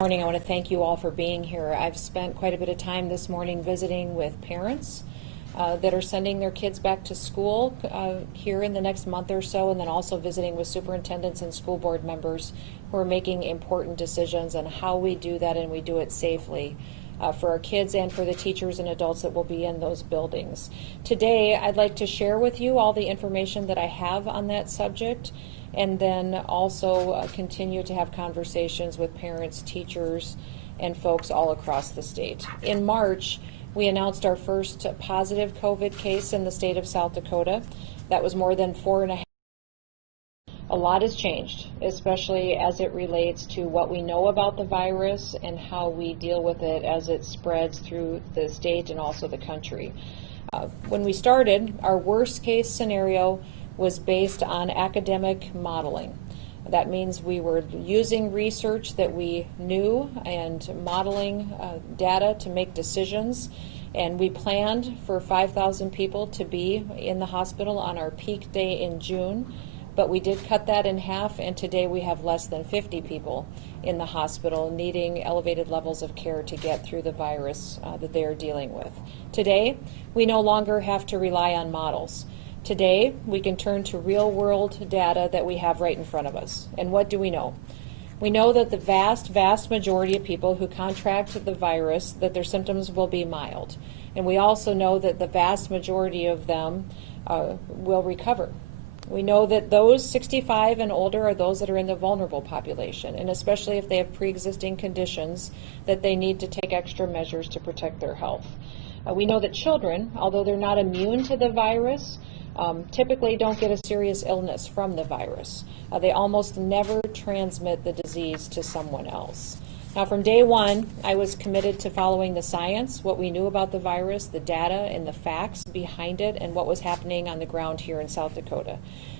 Morning. I want to thank you all for being here. I've spent quite a bit of time this morning visiting with parents that are sending their kids back to school here in the next month or so, and then also visiting with superintendents and school board members who are making important decisions on how we do that and we do it safely for our kids and for the teachers and adults that will be in those buildings. Today, I'd like to share with you all the information that I have on that subject, and then also continue to have conversations with parents, teachers, and folks all across the state. In March, we announced our first positive COVID case in the state of South Dakota. That was more than 4.5. A lot has changed, especially as it relates to what we know about the virus and how we deal with it as it spreads through the state and also the country. When we started, our worst case scenario was based on academic modeling. That means we were using research that we knew and modeling data to make decisions, and we planned for 5,000 people to be in the hospital on our peak day in June, but we did cut that in half, and today we have less than 50 people in the hospital needing elevated levels of care to get through the virus that they are dealing with. Today, we no longer have to rely on models. Today, we can turn to real-world data that we have right in front of us. And what do we know? We know that the vast majority of people who contract the virus, that their symptoms will be mild. And we also know that the vast majority of them will recover. We know that those 65 and older are those that are in the vulnerable population, and especially if they have pre-existing conditions, that they need to take extra measures to protect their health. We know that children, although they're not immune to the virus, typically don't get a serious illness from the virus. They almost never transmit the disease to someone else. Now, from day one, I was committed to following the science, what we knew about the virus, the data and the facts behind it, and what was happening on the ground here in South Dakota.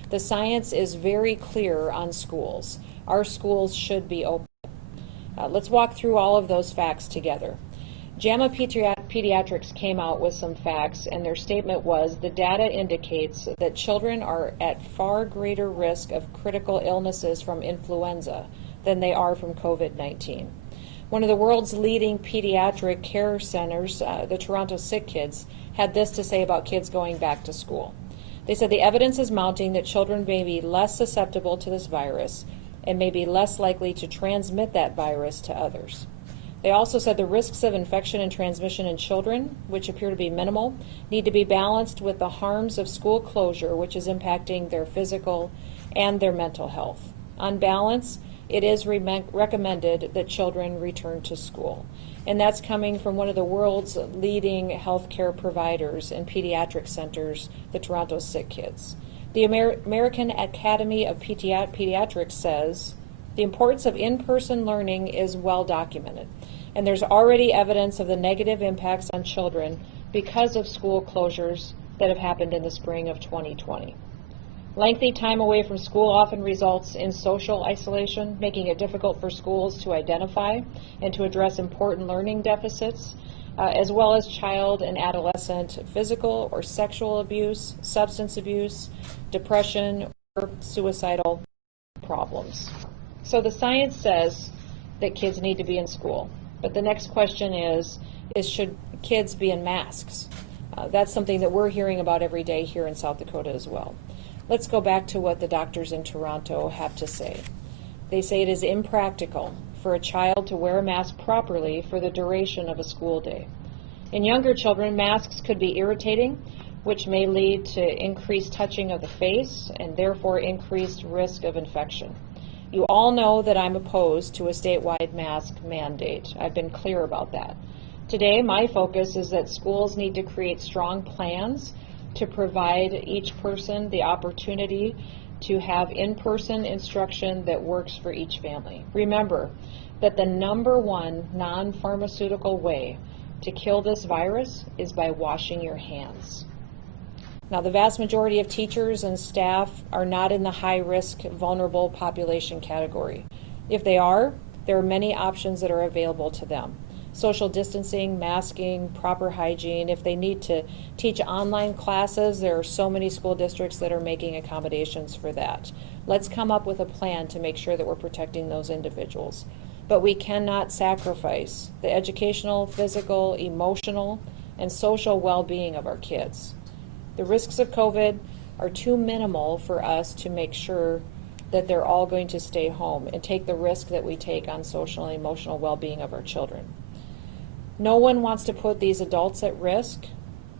The science is very clear on schools. Our schools should be open. Let's walk through all of those facts together. JAMA Pediatrics came out with some facts, and their statement was, the data indicates that children are at far greater risk of critical illnesses from influenza than they are from COVID-19. One of the world's leading pediatric care centers, the Toronto Sick Kids, had this to say about kids going back to school. They said the evidence is mounting that children may be less susceptible to this virus and may be less likely to transmit that virus to others. They also said the risks of infection and transmission in children, which appear to be minimal, need to be balanced with the harms of school closure, which is impacting their physical and their mental health. On balance, it is recommended that children return to school. And that's coming from one of the world's leading healthcare providers and pediatric centers, the Toronto Sick Kids. The American Academy of Pediatrics says the importance of in-person learning is well documented, and there's already evidence of the negative impacts on children because of school closures that have happened in the spring of 2020. Lengthy time away from school often results in social isolation, making it difficult for schools to identify and to address important learning deficits, as well as child and adolescent physical or sexual abuse, substance abuse, depression, or suicidal problems. So the science says that kids need to be in school, but the next question is should kids be in masks? That's something that we're hearing about every day here in South Dakota as well. Let's go back to what the doctors in Toronto have to say. They say it is impractical for a child to wear a mask properly for the duration of a school day. In younger children, masks could be irritating, which may lead to increased touching of the face and therefore increased risk of infection. You all know that I'm opposed to a statewide mask mandate. I've been clear about that. Today, my focus is that schools need to create strong plans to provide each person the opportunity to have in-person instruction that works for each family. Remember that the number one non-pharmaceutical way to kill this virus is by washing your hands. Now, the vast majority of teachers and staff are not in the high-risk, vulnerable population category. If they are, there are many options that are available to them. Social distancing, masking, proper hygiene. If they need to teach online classes, there are so many school districts that are making accommodations for that. Let's come up with a plan to make sure that we're protecting those individuals. but we cannot sacrifice the educational, physical, emotional, and social well-being of our kids. The risks of COVID are too minimal for us to make sure that they're all going to stay home and take the risk that we take on social and emotional well-being of our children. No one wants to put these adults at risk,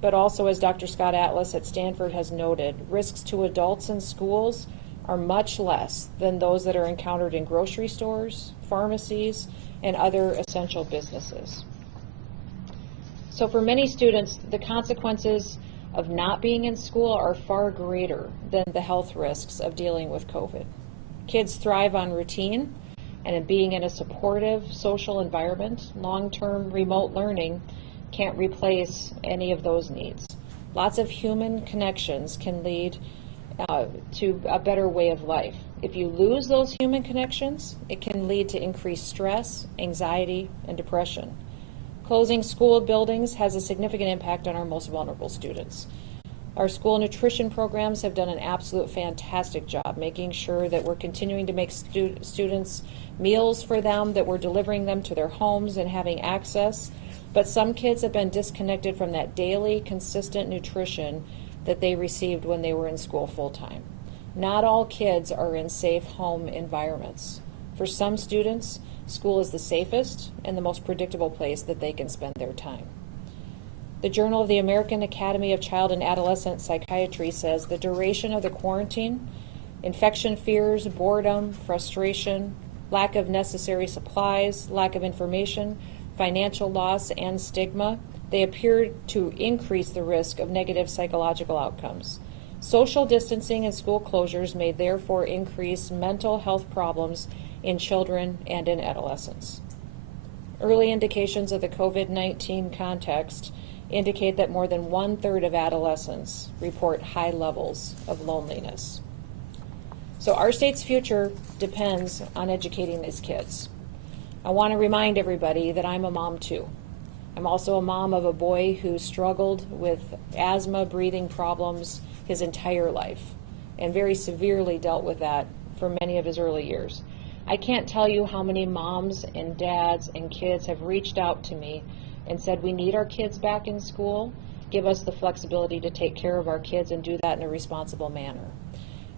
but also, as Dr. Scott Atlas at Stanford has noted, risks to adults in schools are much less than those that are encountered in grocery stores, pharmacies, and other essential businesses. So for many students, the consequences of not being in school are far greater than the health risks of dealing with COVID. Kids thrive on routine and in being in a supportive social environment. Long-term remote learning can't replace any of those needs. Lots of human connections can lead to a better way of life. If you lose those human connections, it can lead to increased stress, anxiety, and depression. Closing school buildings has a significant impact on our most vulnerable students. Our school nutrition programs have done an absolute fantastic job making sure that we're continuing to make students meals for them, that we're delivering them to their homes and having access. But some kids have been disconnected from that daily, consistent nutrition that they received when they were in school full-time. Not all kids are in safe home environments. For some students, school is the safest and the most predictable place that they can spend their time. The Journal of the American Academy of Child and Adolescent Psychiatry says the duration of the quarantine, infection fears, boredom, frustration, lack of necessary supplies, lack of information, financial loss, and stigma, they appear to increase the risk of negative psychological outcomes. Social distancing and school closures may therefore increase mental health problems in children and in adolescents. Early indications of the COVID-19 context indicate that more than 1/3 of adolescents report high levels of loneliness. So our state's future depends on educating these kids. I want to remind everybody that I'm a mom too. I'm also a mom of a boy who struggled with asthma, breathing problems his entire life, and very severely dealt with that for many of his early years. I can't tell you how many moms and dads and kids have reached out to me and said, we need our kids back in school. Give us the flexibility to take care of our kids and do that in a responsible manner.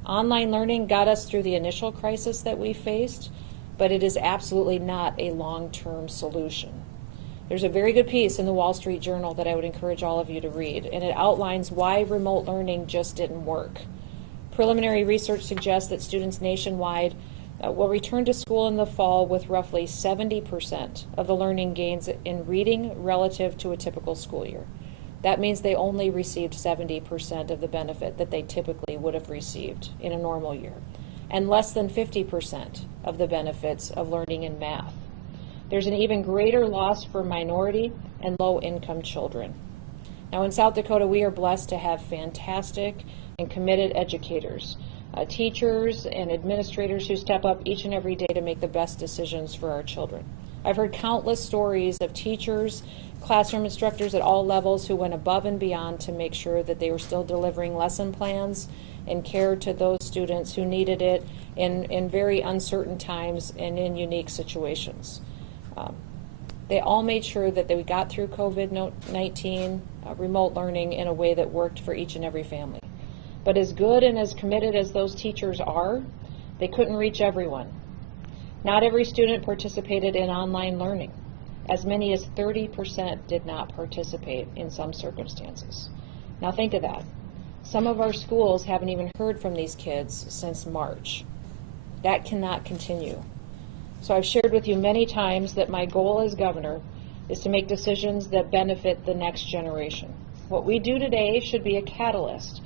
Online learning got us through the initial crisis that we faced, but it is absolutely not a long-term solution. There's a very good piece in the Wall Street Journal that I would encourage all of you to read, and it outlines why remote learning just didn't work. Preliminary research suggests that students nationwide will return to school in the fall with roughly 70% of the learning gains in reading relative to a typical school year. That means they only received 70% of the benefit that they typically would have received in a normal year, and less than 50% of the benefits of learning in math. There's an even greater loss for minority and low-income children. Now in South Dakota, we are blessed to have fantastic and committed educators, teachers and administrators who step up each and every day to make the best decisions for our children. I've heard countless stories of teachers, classroom instructors at all levels who went above and beyond to make sure that they were still delivering lesson plans and care to those students who needed it in very uncertain times and in unique situations. They all made sure that we got through COVID-19 remote learning in a way that worked for each and every family. But as good and as committed as those teachers are, they couldn't reach everyone. Not every student participated in online learning. As many as 30% did not participate in some circumstances. Now think of that. Some of our schools haven't even heard from these kids since March. That cannot continue. So I've shared with you many times that my goal as governor is to make decisions that benefit the next generation. What we do today should be a catalyst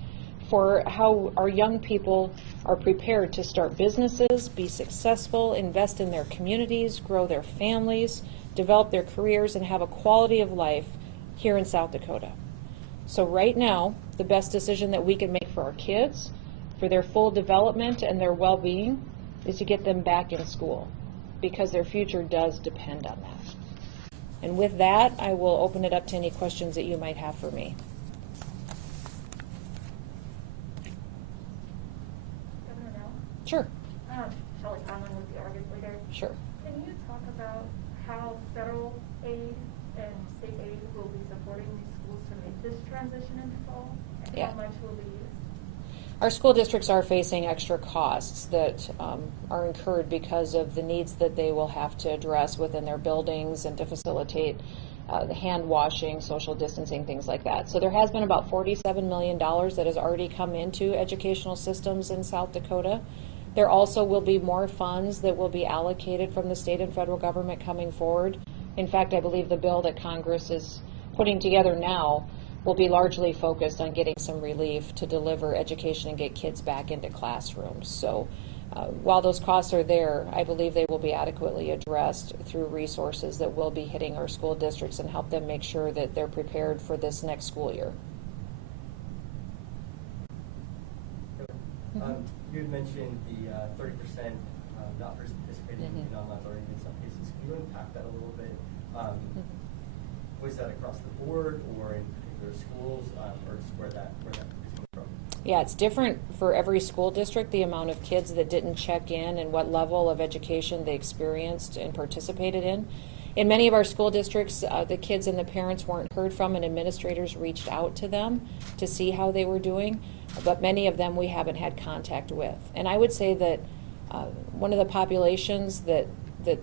for how our young people are prepared to start businesses, be successful, invest in their communities, grow their families, develop their careers, and have a quality of life here in South Dakota. So right now, the best decision that we can make for our kids, for their full development and their well-being, is to get them back in school, because their future does depend on that. And with that, I will open it up to any questions that you might have for me. Governor Bell? Sure. Shelley Conlon with the Argus Leader. Sure. Can you talk about how federal aid and state aid will be supporting these schools to make this transition into fall? And Yeah. how much will be used? Our school districts are facing extra costs that are incurred because of the needs that they will have to address within their buildings and to facilitate the hand washing, social distancing, things like that. So there has been about $47 million that has already come into educational systems in South Dakota. There also will be more funds that will be allocated from the state and federal government coming forward. In fact, I believe the bill that Congress is putting together now will be largely focused on getting some relief to deliver education and get kids back into classrooms. So while those costs are there, I believe they will be adequately addressed through resources that will be hitting our school districts and help them make sure that they're prepared for this next school year. You had mentioned the 30% not participating in online learning in some cases. Can you unpack that a little bit? Was that across the board or in particular schools, or just where that is coming from? Yeah, it's different for every school district, the amount of kids that didn't check in and what level of education they experienced and participated in. In many of our school districts, the kids and the parents weren't heard from, and administrators reached out to them to see how they were doing, but many of them we haven't had contact with. And I would say that one of the populations that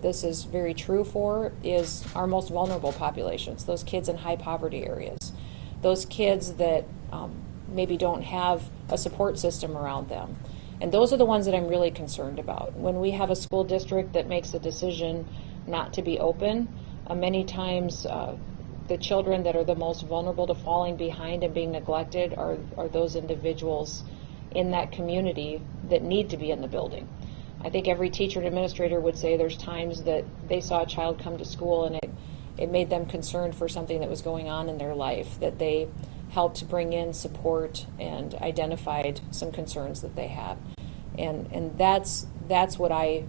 this is very true for is our most vulnerable populations, those kids in high poverty areas, those kids that maybe don't have a support system around them. And those are the ones that I'm really concerned about. When we have a school district that makes a decision not to be open, many times the children that are the most vulnerable to falling behind and being neglected are those individuals in that community that need to be in the building. I think every teacher and administrator would say there's times that they saw a child come to school and it made them concerned for something that was going on in their life, that they helped bring in support and identified some concerns that they had. And that's what I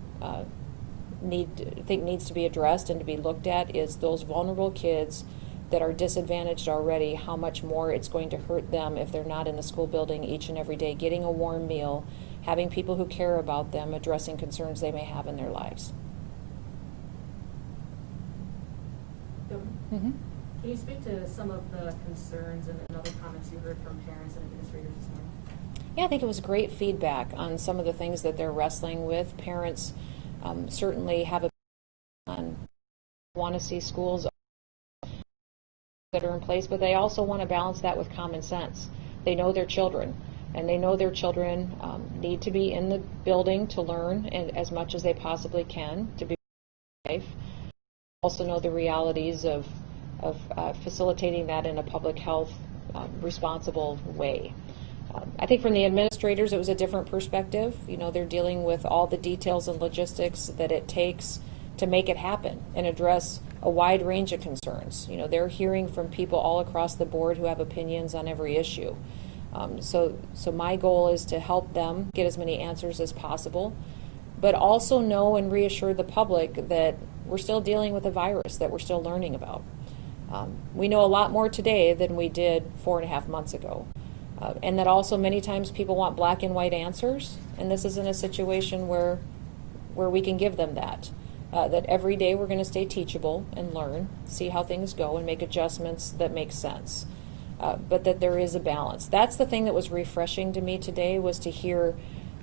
think needs to be addressed and to be looked at, is those vulnerable kids that are disadvantaged already, how much more it's going to hurt them if they're not in the school building each and every day, getting a warm meal, having people who care about them, addressing concerns they may have in their lives. Can you speak to some of the concerns and other comments you heard from parents and administrators this morning? Yeah, I think it was great feedback on some of the things that they're wrestling with. Parents certainly have a want to see schools that are in place, but they also want to balance that with common sense. They know their children, and they know their children need to be in the building to learn and as much as they possibly can to be safe. Also know the realities of facilitating that in a public health responsible way. I think from the administrators it was a different perspective. You know, they're dealing with all the details and logistics that it takes to make it happen and address a wide range of concerns. You know, they're hearing from people all across the board who have opinions on every issue. So my goal is to help them get as many answers as possible, but also know and reassure the public that we're still dealing with a virus that we're still learning about. We know a lot more today than we did 4.5 months ago. And that also many times people want black and white answers, and this isn't a situation where we can give them that. That every day we're going to stay teachable and learn, see how things go, and make adjustments that make sense. But that there is a balance. That's the thing that was refreshing to me today, was to hear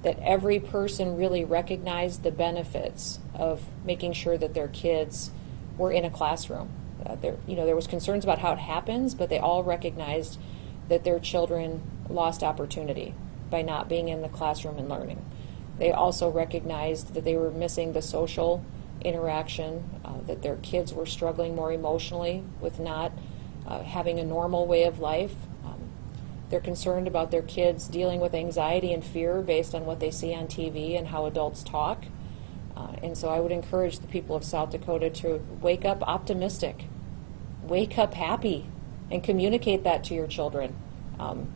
that every person really recognized the benefits of making sure that their kids were in a classroom. There was concerns about how it happens, but they all recognized that their children lost opportunity by not being in the classroom and learning. They also recognized that they were missing the social interaction, that their kids were struggling more emotionally with not having a normal way of life. They're concerned about their kids dealing with anxiety and fear based on what they see on TV and how adults talk. And so I would encourage the people of South Dakota to wake up optimistic, wake up happy, and communicate that to your children.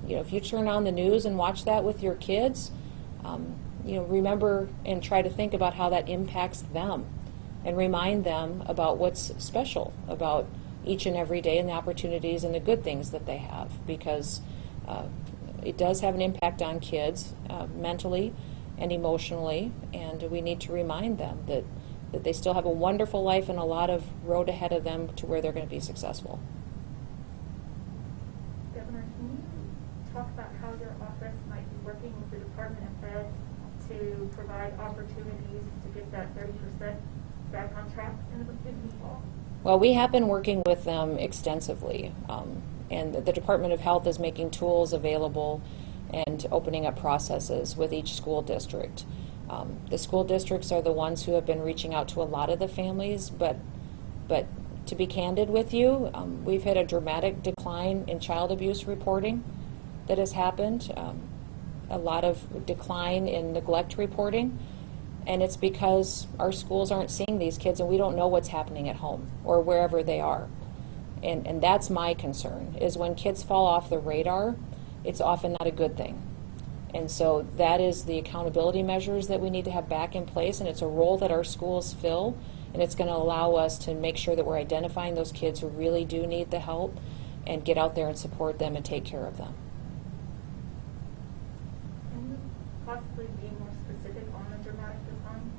If you turn on the news and watch that with your kids, remember and try to think about how that impacts them, and remind them about what's special about each and every day and the opportunities and the good things that they have, because it does have an impact on kids mentally and emotionally, and we need to remind them that that they still have a wonderful life and a lot of road ahead of them to where they're going to be successful. Governor, can you talk about how your office might be working with the Department of Ed to provide opportunities to get that 30% back on track in the fall? Well, we have been working with them extensively, and the Department of Health is making tools available and opening up processes with each school district. The school districts are the ones who have been reaching out to a lot of the families, but to be candid with you, we've had a dramatic decline in child abuse reporting that has happened, a lot of decline in neglect reporting, and it's because our schools aren't seeing these kids and we don't know what's happening at home or wherever they are. And that's my concern, is when kids fall off the radar, it's often not a good thing. And so that is the accountability measures that we need to have back in place, and it's a role that our schools fill, and it's going to allow us to make sure that we're identifying those kids who really do need the help and get out there and support them and take care of them. Can you possibly be more specific on the dramatic decline?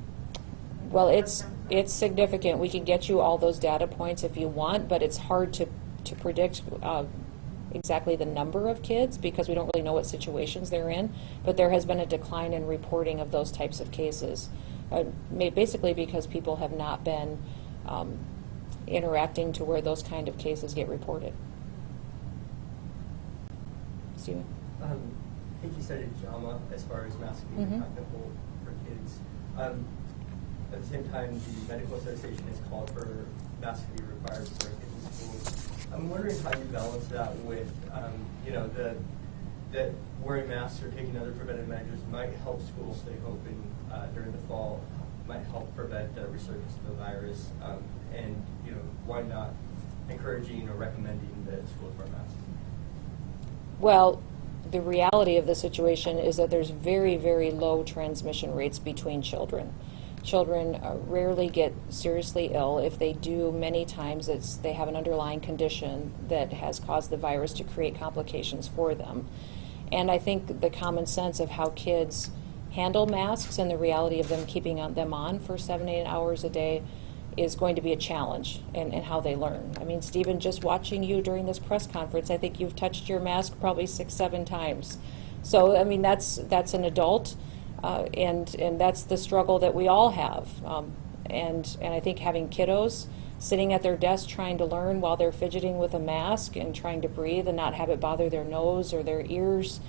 Well, it's significant. We can get you all those data points if you want, but it's hard to predict exactly the number of kids because we don't really know what situations they're in. But there has been a decline in reporting of those types of cases, basically because people have not been interacting to where those kind of cases get reported. Stephen? I think you said JAMA as far as masks being practical for kids. At the same time, the Medical Association has called for masks to be required for kids in schools. I'm wondering how you balance that with, that wearing masks or taking other preventive measures might help schools stay open during the fall, might help prevent the resurgence of the virus, and why not encouraging or recommending that schools wear masks? Well, the reality of the situation is that there's very, very low transmission rates between children. Children rarely get seriously ill. If they do, many times they have an underlying condition that has caused the virus to create complications for them. And I think the common sense of how kids handle masks and the reality of them keeping them on for 7-8 hours a day is going to be a challenge in how they learn. I mean, Stephen, just watching you during this press conference, I think you've touched your mask probably 6-7 times. So, I mean, that's an adult. And that's the struggle that we all have. And I think having kiddos sitting at their desk trying to learn while they're fidgeting with a mask and trying to breathe and not have it bother their nose or their ears,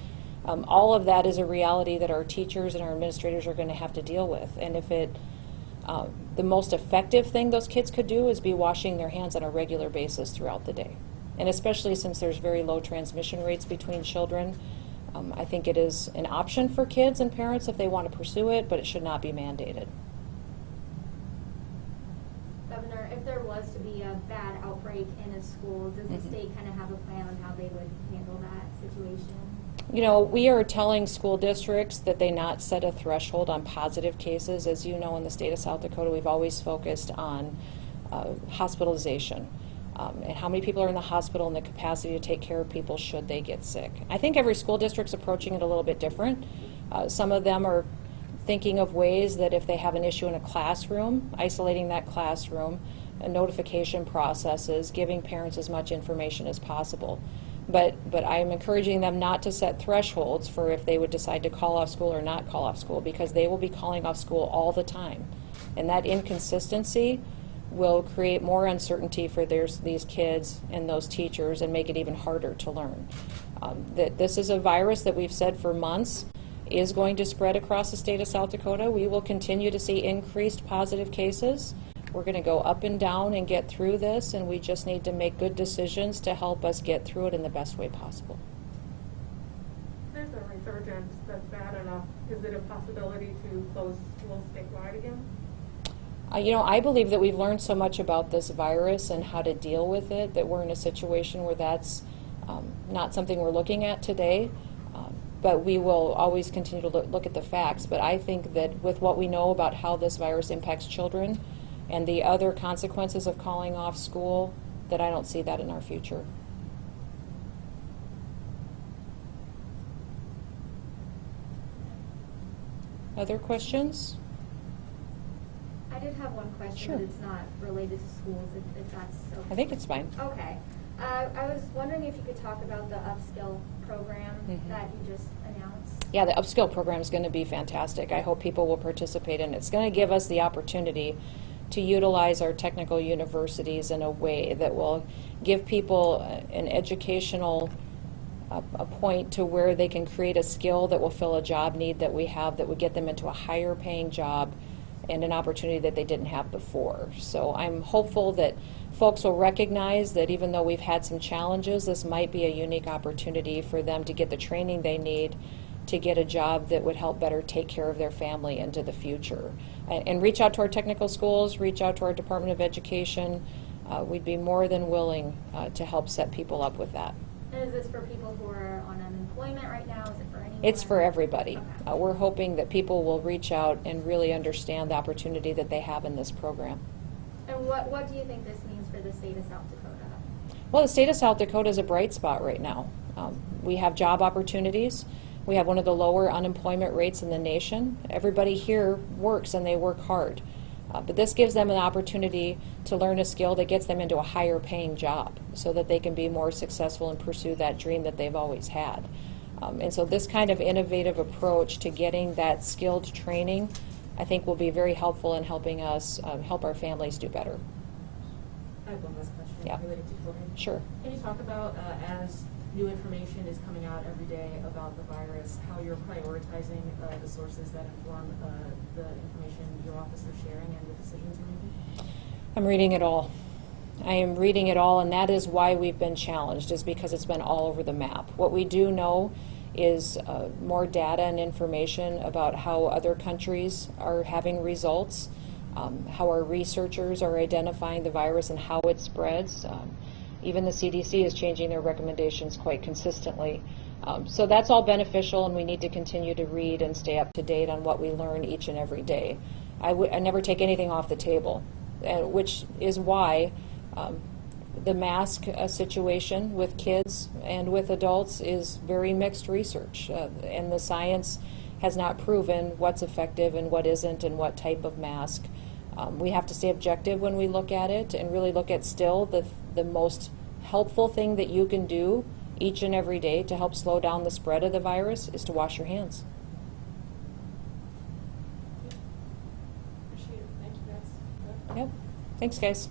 all of that is a reality that our teachers and our administrators are going to have to deal with. And if the most effective thing those kids could do is be washing their hands on a regular basis throughout the day. And especially since there's very low transmission rates between children, I think it is an option for kids and parents if they want to pursue it, but it should not be mandated. Governor, if there was to be a bad outbreak in a school, does the state kind of have a plan on how they would handle that situation? We are telling school districts that they not set a threshold on positive cases. As you know, in the state of South Dakota, we've always focused on hospitalization. And how many people are in the hospital and the capacity to take care of people should they get sick. I think every school district's approaching it a little bit different. Some of them are thinking of ways that if they have an issue in a classroom, isolating that classroom, notification processes, giving parents as much information as possible. But I am encouraging them not to set thresholds for if they would decide to call off school or not call off school, because they will be calling off school all the time. And that inconsistency will create more uncertainty for these kids and those teachers and make it even harder to learn. That this is a virus that we've said for months is going to spread across the state of South Dakota. We will continue to see increased positive cases. We're going to go up and down and get through this, and we just need to make good decisions to help us get through it in the best way possible. There's a resurgence that's bad enough. Is it a possibility to close schools statewide again? I believe that we've learned so much about this virus and how to deal with it that we're in a situation where that's not something we're looking at today. But we will always continue to look at the facts. But I think that with what we know about how this virus impacts children and the other consequences of calling off school, that I don't see that in our future. Other questions? I I did have one question, Sure. but it's not related to schools, if that's okay. I think it's fine. Okay. I was wondering if you could talk about the Upscale Program that you just announced. Yeah, the Upscale Program is going to be fantastic. I hope people will participate in it. It's going to give us the opportunity to utilize our technical universities in a way that will give people an educational a point to where they can create a skill that will fill a job need that we have that would get them into a higher paying job and an opportunity that they didn't have before. So I'm hopeful that folks will recognize that even though we've had some challenges, this might be a unique opportunity for them to get the training they need to get a job that would help better take care of their family into the future. And reach out to our technical schools, reach out to our Department of Education. We'd be more than willing to help set people up with that. And is this for people who are on unemployment right now? Is it for anyone? It's for everybody. Okay. We're hoping that people will reach out and really understand the opportunity that they have in this program. And what do you think this means for the state of South Dakota? Well, the state of South Dakota is a bright spot right now. We have job opportunities. We have one of the lower unemployment rates in the nation. Everybody here works and they work hard. But this gives them an opportunity to learn a skill that gets them into a higher paying job so that they can be more successful and pursue that dream that they've always had. And so this kind of innovative approach to getting that skilled training, I think, will be very helpful in helping us help our families do better. I have one last question Yeah. related to children. Sure. Can you talk about, as new information is coming out every day about the virus, how you're prioritizing the sources that inform the information your office is sharing and the decisions you're making? I'm reading it all. I am reading it all, and that is why we've been challenged, is because it's been all over the map. What we do know is more data and information about how other countries are having results, how our researchers are identifying the virus and how it spreads. Even the CDC is changing their recommendations quite consistently. So that's all beneficial, and we need to continue to read and stay up to date on what we learn each and every day. I never take anything off the table, which is why the mask situation with kids and with adults is very mixed research, and the science has not proven what's effective and what isn't and what type of mask. We have to stay objective when we look at it and really look at still the most helpful thing that you can do each and every day to help slow down the spread of the virus is to wash your hands. Appreciate it. Thank you, guys. Yep. Thanks, guys.